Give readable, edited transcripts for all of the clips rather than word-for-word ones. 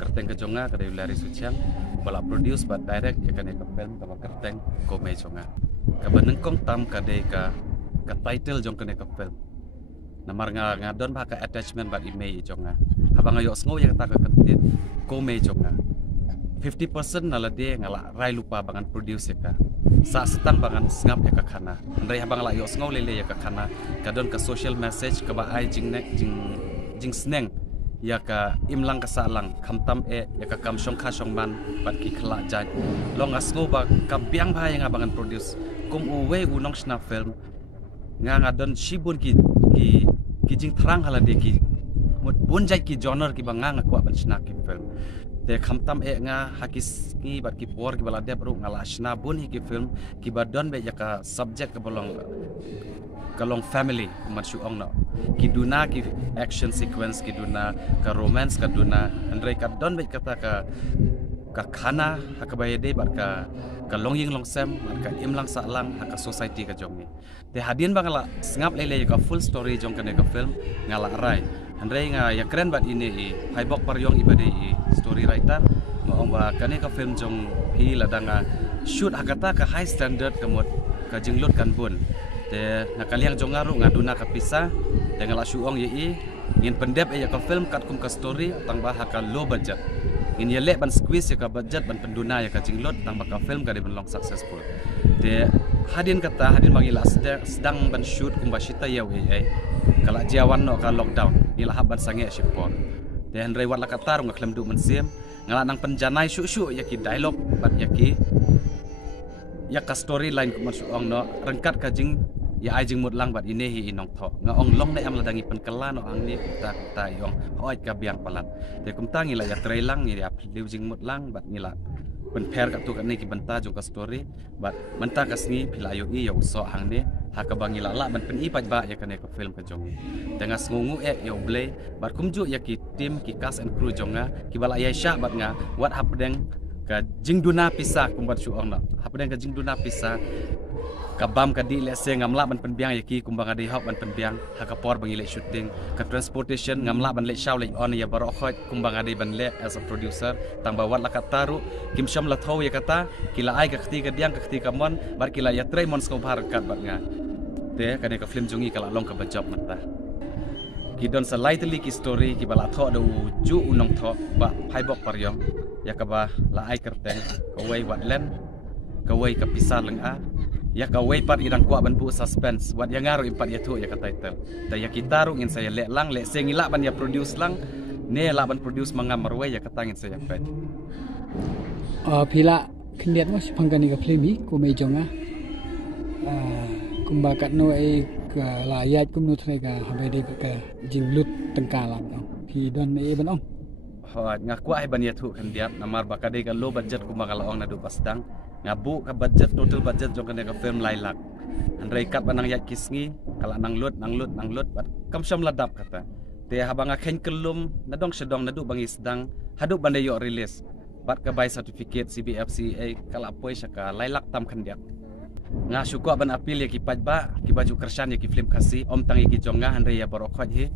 kerteng ke jonga kada ulari suciang bala produce but direct ya kane ka film ka kerteng komei jonga ka benengkong tam kade ka title jong kane ka film namar nga don ba ka attachment but imei jonga habang ayo sngo ya kata ka kentin komei jonga 50% nala de ngala rai lupa bangan produce ka sa setang bangan ngap ya ka khana andai habang la yo sngo lele ya ka khana kadon ka social message ka ba ai jing nek jing sneng ya ka imlang ka salang khamtam e ya ka kam shong kha shong man pat ki khla jan long asngo ba ka biang ba yang bangan produce kum uwe unong sna film nga don shibun ki jing thrang hala de ki mut bunjai ki genre ki banga nga kwa ban sna ki film te khamtam e nga hakis ki bat ki por ki bala dep ru ngala shna bun hi ki film ki badon be ya ka subject ka bolong kalong family man shu ong no ki duna ki action sequence ki duna ka romance ka duna andre ka don be kata ka khana hakabaye de bat ka longying long sem ka imlang sa lang ka society ka jong ni te hadin bangala ngap lele ka full story jong ka ne ka film ngala rai andre nga ya keren bat ini i haibok paryong ibade i story writer mo ong ba ka ne ka film jong hi ladanga shoot hakata ka high standard kamot ka jinglut kan bun te nakaliang jongaru ngaduna ka pisa dengan la shuong ye i ngin pendep e ka film kat kum ka story tang ba ka low budget ngin ye le ban squeeze ya ka budget ban penduna ya ka jinglot tang ba ka film ka de ban long successful te hadin mangila sedang ban shoot kum ba shita ya we ai kala jiawan no ka lockdown ila haban sange shipon te handrai wat la ka tar ngaklem du mensim ngala nang penjanai shu ya ki dialog ban ya ki ya ka storyline kum shuong no rengkat ka jing ya ai jing mut lang bat ini hi inong tho nga ong long ne am ladangi penkala no ang ni ta yong hoi ka biang palat te kum tangi la ya trailang ni ya liu jing mut lang bat ngila pen per ka tu ka ni ki benta jong ka story bat menta ka sngi philayo i yo so hang ni ha ka bangila la ban pen i paj ba ya ka ne ka film ka jong tengah sngungu e yo blay bat kum ju ya ki team ki cast and crew jonga ki bala ya sha bat nga what happening ka jing duna pisah kum bat shu ong na happening ka jing duna pisah kabam kadi le se ngamla ban penbiang yaki kumbang adi hok ban penbiang hakapor bangi le shooting ka transportation ngamla ban le shaw le on ya baro khot kumbang adi ban le as a producer tang bawat la kataru kim sham la thaw ya kata kila ai ka khti ka diang ka khti ka mon bar kila ya trai mon sko bhar kat bat nga te kane ka film jungi kala long ka bajop mata ki don sa lightly ki story ki bala tho do ju unong tho ba phai bok paryong ya ka ba la ai kerteng ka wei wat len ka wei ka pisar leng a ya ka way pat irang kwa ban pu suspense wat yang ngaru impat ya tu ya ka title ta ya kitaru ngin saya le lang le sengila ban ya produce lang ne la ban produce mangam marwe ya katangin saya pet pila kendiat mas pangkani ka filmi ku me jonga kumbakat no ai ka layat kum no thai ka habai de ka jinglut tengkalang pi don e ban ong ngaku ai ban ya tu kendiat namar bakade ka low budget kumbakala ong na du pasdang ngabu ka budget total budget jong kene ka film lailak andrai kat banang yak kisngi kala nang lut bat kam syam ladap kata te habanga khen kelum nadong sedong nadu bangi sedang hadu bandai yo release bat ka buy certificate CBFCA kala poi syaka lailak tam khendiak nga syuko ban apil ya ki pajba ki baju kersan ya ki film kasi om tangi ki jonga andrai ya barokhat hi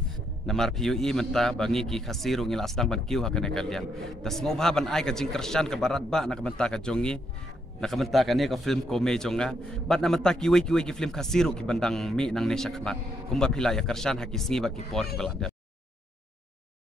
namar PUE menta bangi ki khasiru ngila sedang ban kiu hakane kalian tas ngobha ban ai ka jing kersan ka barat ba nak menta ka jongi nakamenta ka ne ka film komei jonga bat namenta kiwi ki film khasiru ki bandang mi nang ne shakmat kumba phila ya karsan hakisngi ba ki por ki balada